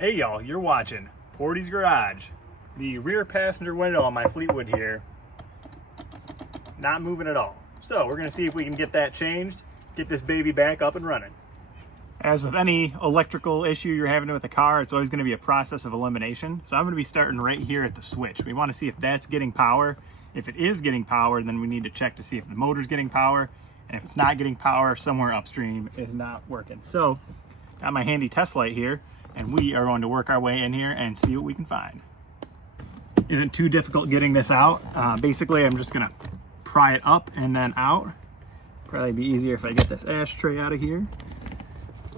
Hey y'all, you're watching Portie's Garage. The rear passenger window on my Fleetwood here, not moving at all. So we're gonna see if we can get that changed, get this baby back up and running. As with any electrical issue you're having with a car, it's always gonna be a process of elimination. So I'm gonna be starting right here at the switch. We wanna see if that's getting power. If it is getting power, then we need to check to see if the motor's getting power. And if it's not getting power, somewhere upstream is not working. So, got my handy test light here, and we are going to work our way in here and see what we can find. Isn't too difficult getting this out. Basically, I'm just gonna pry it up and then out. Probably be easier if I get this ashtray out of here.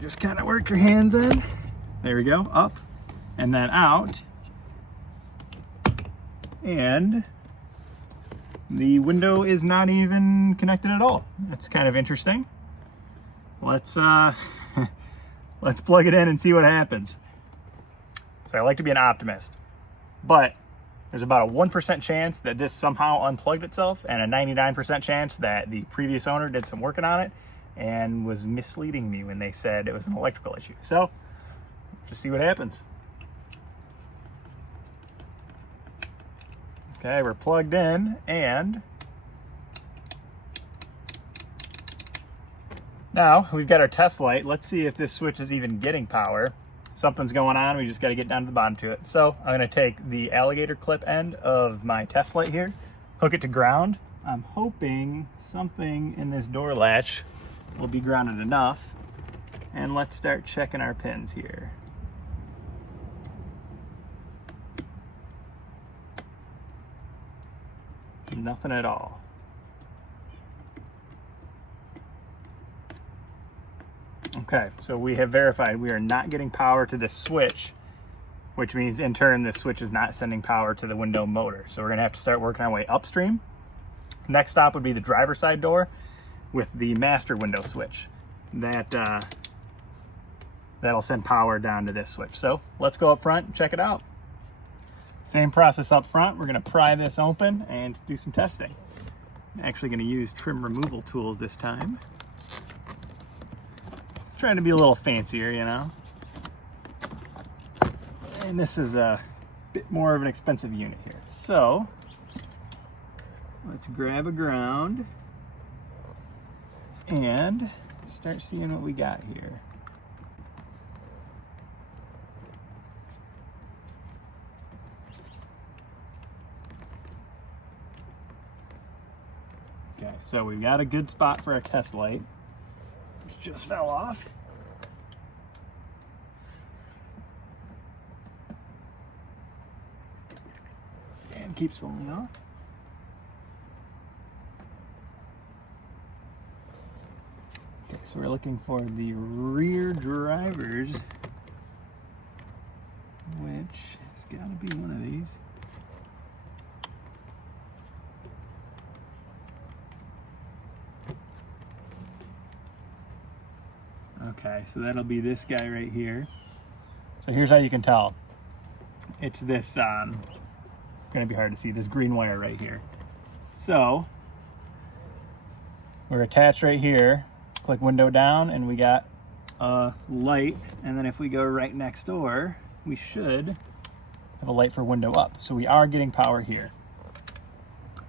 Just kind of work your hands in. There we go, up and then out. And the window is not even connected at all. That's kind of interesting. Let's let's plug it in and see what happens. So I like to be an optimist, but there's about a 1% chance that this somehow unplugged itself and a 99% chance that the previous owner did some working on it and was misleading me when they said it was an electrical issue. So just see what happens. Okay, we're plugged in, and now we've got our test light. Let's see if this switch is even getting power. Something's going on. We just got to get down to the bottom to it. So I'm going to take the alligator clip end of my test light here, hook it to ground. I'm hoping something in this door latch will be grounded enough. And let's start checking our pins here. Nothing at all. Okay, so we have verified we are not getting power to this switch, which means in turn this switch is not sending power to the window motor. So we're gonna have to start working our way upstream. Next stop would be the driver's side door with the master window switch. That'll send power down to this switch. So let's go up front and check it out. Same process up front. We're gonna pry this open and do some testing. I'm actually gonna use trim removal tools this time. Trying to be a little fancier, you know. And this is a bit more of an expensive unit here. So let's grab a ground and start seeing what we got here. Okay, so we've got a good spot for our test light, which just fell off. And keeps falling off. Okay, so we're looking for the rear drivers, which has got to be one of these. Okay, so that'll be this guy right here. So here's how you can tell. It's this, gonna be hard to see, this green wire right here. So we're attached right here. Click window down and we got a light. And then if we go right next door, we should have a light for window up. So we are getting power here.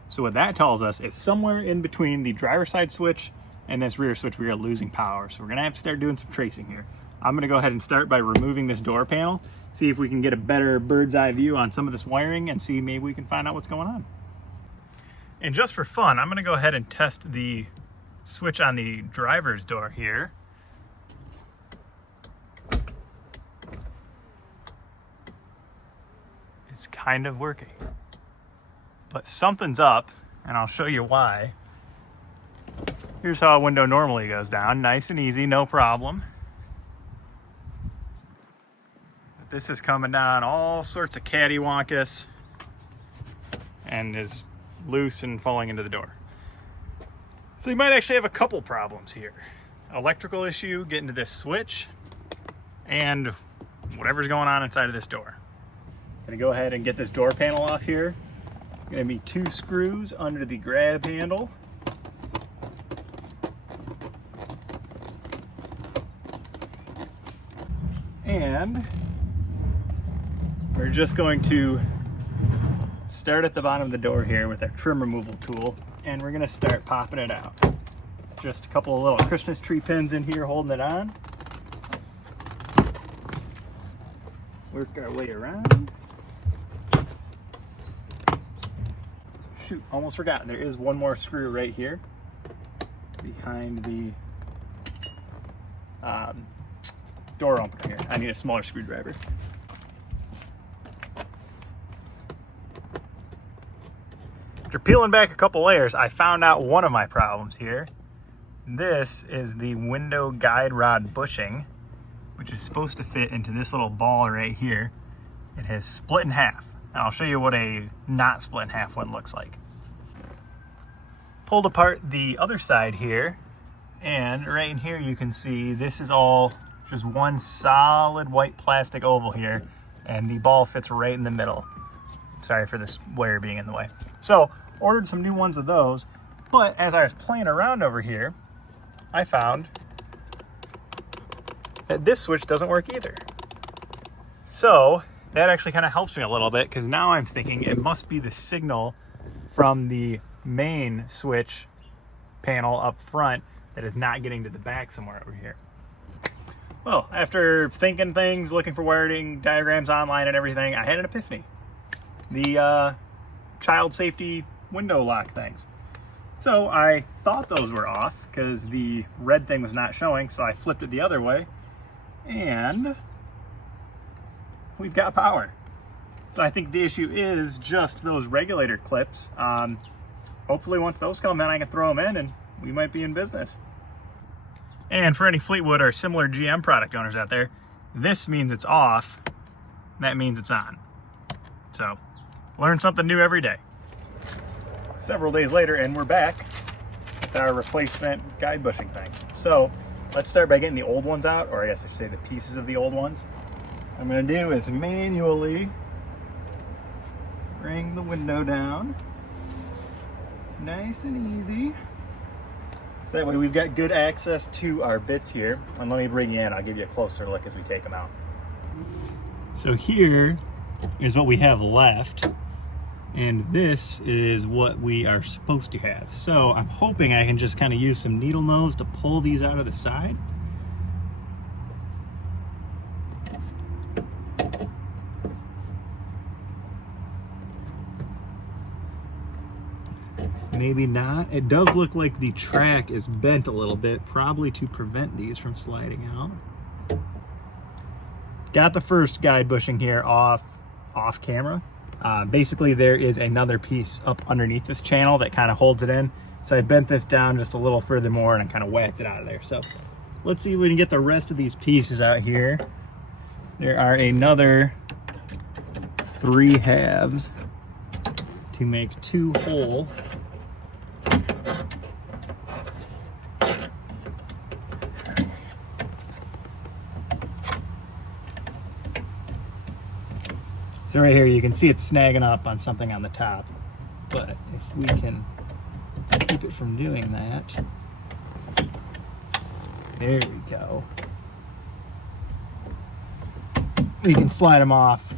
So what that tells us is somewhere in between the driver's side switch and this rear switch, we are losing power. So we're gonna have to start doing some tracing here. I'm gonna go ahead and start by removing this door panel, see if we can get a better bird's eye view on some of this wiring and see maybe we can find out what's going on. And just for fun, I'm gonna go ahead and test the switch on the driver's door here. It's kind of working, but something's up, and I'll show you why. Here's how a window normally goes down, nice and easy, no problem. But this is coming down all sorts of cattywonkus and is loose and falling into the door. So you might actually have a couple problems here. Electrical issue getting to this switch and whatever's going on inside of this door. Gonna go ahead and get this door panel off here. Gonna be 2 screws under the grab handle. And We're just going to start at the bottom of the door here with our trim removal tool, and we're gonna start popping it out. It's just a couple of little Christmas tree pins in here holding it on. Work our way around. Shoot, almost forgot. There is one more screw right here behind the door opener here. I need a smaller screwdriver. After peeling back a couple layers, I found out one of my problems here. This is the window guide rod bushing, which is supposed to fit into this little ball right here. It has split in half. And I'll show you what a not split in half one looks like. Pulled apart the other side here, and right in here you can see this is all just one solid white plastic oval here, and the ball fits right in the middle. Sorry for this wire being in the way. So, ordered some new ones of those, but as I was playing around over here, I found that this switch doesn't work either. So, that actually kind of helps me a little bit, because now I'm thinking it must be the signal from the main switch panel up front that is not getting to the back somewhere over here. Well, after thinking things, looking for wiring diagrams online and everything, I had an epiphany. The child safety window lock things. So I thought those were off because the red thing was not showing, so I flipped it the other way, and we've got power. So I think the issue is just those regulator clips. Hopefully once those come in, I can throw them in and we might be in business. And for any Fleetwood or similar GM product owners out there, this means it's off, that means it's on. So, learn something new every day. Several days later, and we're back with our replacement guide bushing thing. So, let's start by getting the old ones out, or I guess I should say the pieces of the old ones. What I'm gonna do is manually bring the window down. Nice and easy. So that way we've got good access to our bits here. And let me bring you in, I'll give you a closer look as we take them out. So here is what we have left, and this is what we are supposed to have. So I'm hoping I can just kind of use some needle nose to pull these out of the side. Maybe not. It does look like the track is bent a little bit, probably to prevent these from sliding out. Got the first guide bushing here off camera. Basically there is another piece up underneath this channel that kind of holds it in. So I bent this down just a little further more and I kind of whacked it out of there. So let's see if we can get the rest of these pieces out here. There are another 3 halves to make 2 whole. So right here you can see it's snagging up on something on the top, but if we can keep it from doing that, there we go. We can slide them off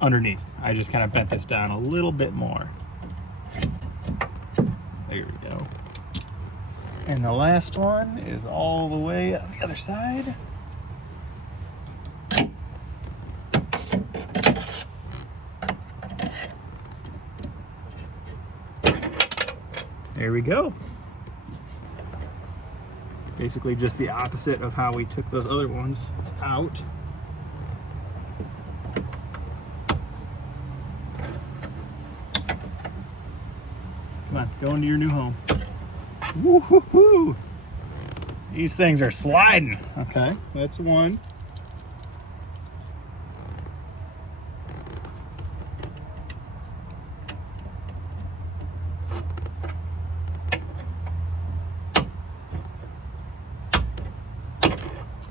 underneath. I just kind of bent this down a little bit more. There we go. And the last one is all the way on the other side. There we go. Basically just the opposite of how we took those other ones out. Come on, go into your new home. Woo-hoo-hoo! These things are sliding. Okay, that's one.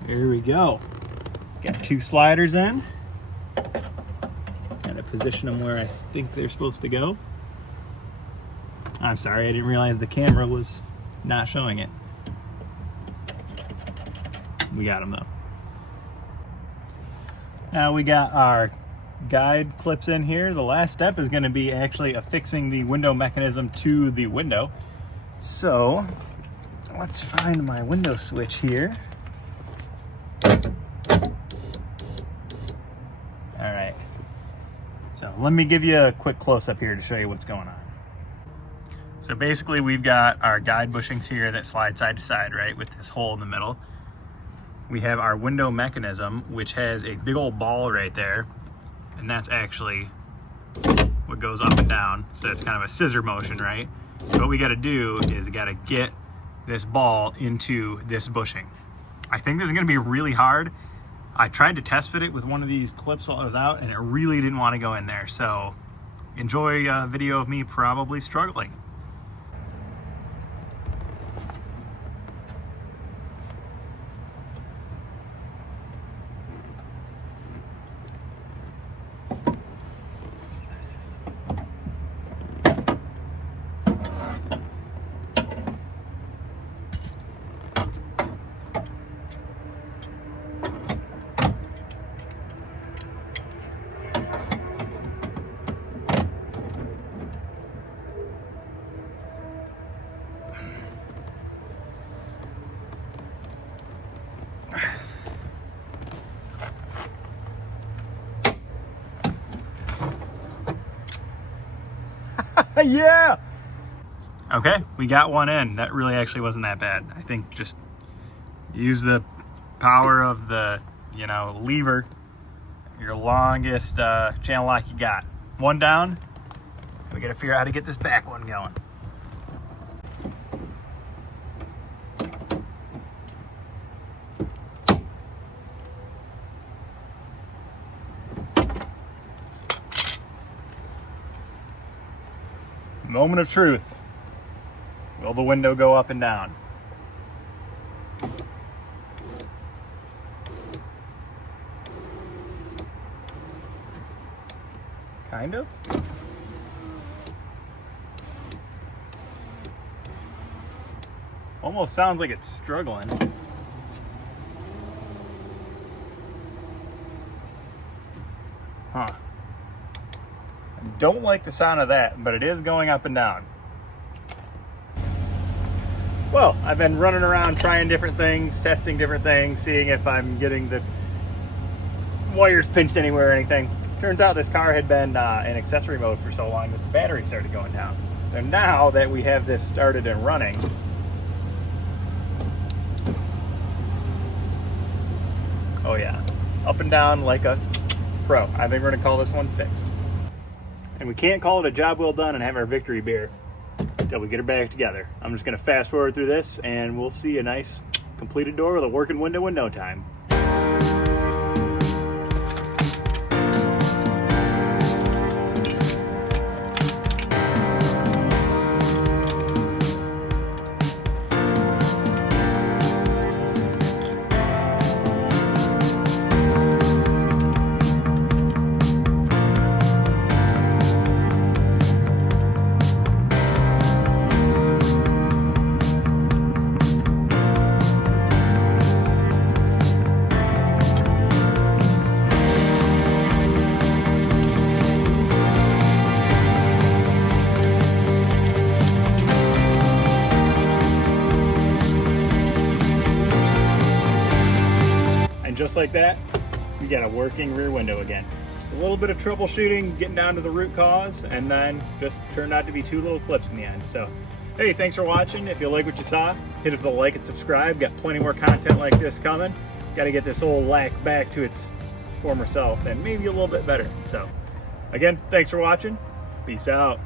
There we go. Got 2 sliders in. Kind of position them where I think they're supposed to go. I'm sorry, I didn't realize the camera was not showing it. We got them though. Now we got our guide clips in here. The last step is going to be actually affixing the window mechanism to the window. So let's find my window switch here. All right, so let me give you a quick close-up here to show you what's going on. So basically we've got our guide bushings here that slide side to side, right, with this hole in the middle. We have our window mechanism, which has a big old ball right there, and that's actually what goes up and down. So it's kind of a scissor motion, right? So what we got to do is got to get this ball into this bushing. I think this is going to be really hard. I tried to test fit it with one of these clips while I was out, and it really didn't want to go in there. So enjoy a video of me probably struggling. Yeah! Okay, we got one in. That really actually wasn't that bad. I think just use the power of the, lever, your longest channel lock you got. One down. We gotta figure out how to get this back one going. Moment of truth. Will the window go up and down? Kind of. Almost sounds like it's struggling. Huh. Don't like the sound of that, but it is going up and down. Well, I've been running around trying different things, testing different things, seeing if I'm getting the wires pinched anywhere or anything. Turns out this car had been in accessory mode for so long that the battery started going down. So now that we have this started and running, oh yeah, up and down like a pro. I think we're gonna call this one fixed. And we can't call it a job well done and have our victory beer until we get her back together. I'm just gonna fast forward through this and we'll see a nice completed door with a working window in no time. Just like that, we got a working rear window again. Just a little bit of troubleshooting, getting down to the root cause, and then just turned out to be two little clips in the end. So, hey, thanks for watching. If you like what you saw, hit us with a like and subscribe. Got plenty more content like this coming. Got to get this old lack back to its former self, and maybe a little bit better. So, again, thanks for watching. Peace out.